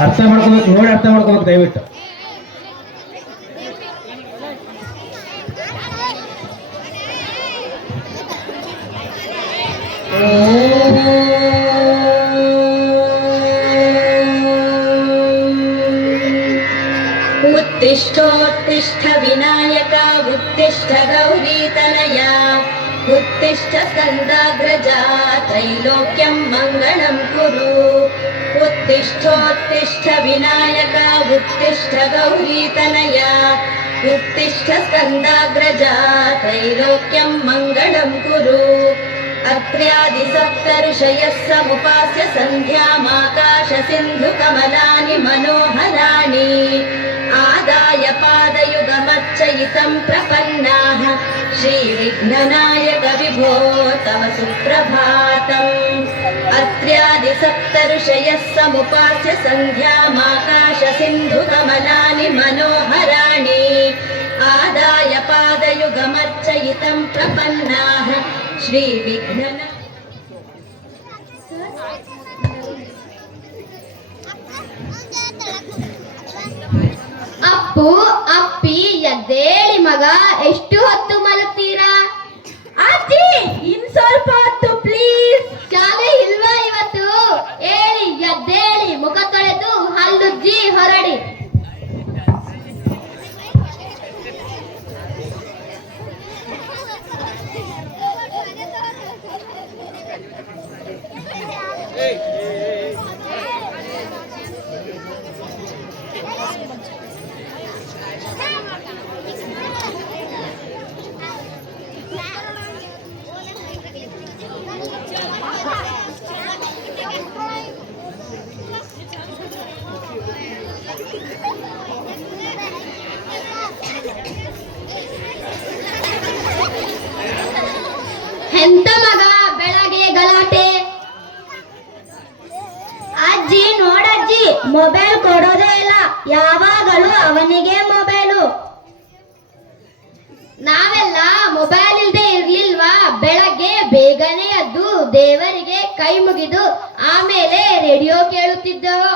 ಅರ್ಥ ಮಾಡ್ಕೋಬೇಕು, ನೋಡಿ ಅರ್ಥ ಮಾಡ್ಕೋಬೇಕು ದಯವಿಟ್ಟು. उत्तिष्ठोत्तिष्ठ विनायक उत्तिष्ठ गौरीतनया उत्तिष्ठ स्कन्दाग्रजा त्रैलोक्यं मङ्गलं कुरु उत्तिष्ठोत्तिष्ठ विनायक उत्तिष्ठ गौरीतनया उत्तिष्ठ स्कन्दाग्रजा त्रैलोक्यं मङ्गलं कुरु अत्र्यादिसप्तऋषयः समुपास्य सन्ध्यामाकाश सिन्धुकमलानि मनोहराणि आदाय पादयुगमच्चयितं प्रपन्नाः श्रीविघ्ननायक विभो तव सुप्रभातम् अत्र्यादिसप्तऋषयः समुपास्य सन्ध्यामाकाश सिन्धुकमलानि मनोहराणि आदाय पादयुगमच्चयितं प्रपन्नाः श्रीविघ्ननायक ಅಪ್ಪು ಅಪ್ಪಿ ಎದ್ದೇಳಿ ಮಗ, ಎಷ್ಟು ಹೊತ್ತು ಮಲಗ್ತೀರಾ? ಅಜ್ಜಿ ಇನ್ ಸ್ವಲ್ಪ ಹೊತ್ತು ಪ್ಲೀಸ್. ಶಾಲೆ ಇಲ್ವಾ ಇವತ್ತು? ಹೇಳಿ ಎದ್ದೇಳಿ, ಮುಖ ತೊಳೆದು ಹಲ್ಲುಜ್ಜಿ ಹೊರಡಿ. ಎಂತ ಮಗ ಬೆಳಗ್ಗೆ ಗಲಾಟೆ? ಅಜ್ಜಿ ನೋಡಜ್ಜಿ, ಮೊಬೈಲ್ ಕೊಡೋದೇ ಇಲ್ಲ, ಯಾವಾಗಲೂ ಅವನಿಗೆ ಮೊಬೈಲು. ನಾವೆಲ್ಲ ಮೊಬೈಲ್ ಇಲ್ದೆ ಇರ್ಲಿಲ್ವಾ? ಬೆಳಗ್ಗೆ ಬೇಗನೆ ಎದ್ದು ದೇವರಿಗೆ ಕೈ ಮುಗಿದು ಆಮೇಲೆ ರೇಡಿಯೋ ಕೇಳುತ್ತಿದ್ದೆವು.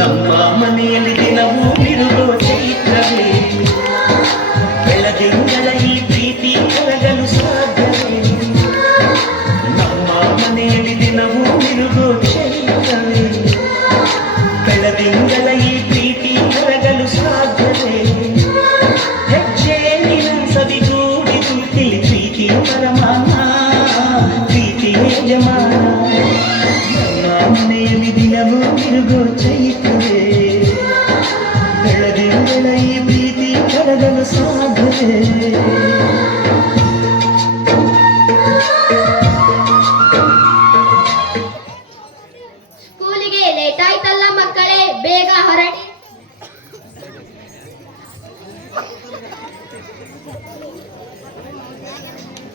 ನಮ್ಮ ಮನೆಯಲ್ಲಿ ದಿನವೂ ಬಿಡುವ ಚೈತ್ರವೇ, ಬೆಳದಿಂಗಳ ಈ ಪ್ರೀತಿ ಕರಗಲು ಸಾಧ್ಯವೇ? ನಮ್ಮ ಮನೆಯಲ್ಲಿ ದಿನವೂ ಬಿಡುವ ಚೈತ್ರವೇ, ಬೆಳದಿಂಗಳ ಈ ಪ್ರೀತಿ ಕರಗಲು ಸಾಧ್ಯವೇ? ಹೆಜ್ಜೆಯ ಸವಿಗೂಡಿದು ತಿಳಿ ಪ್ರೀತಿ ಪರಮಾನ, ಪ್ರೀತಿ ಯಜಮಾನ. ಮನೆಯಲ್ಲಿ ದಿನವೂ ಬಿರುಗೋ ಚೈತ್ರವೇ, ಬೆಳದಿಂಗಳ ಈ ಪ್ರೀತಿ ಕರಗಲು ಸಾಧ್ಯವೇ?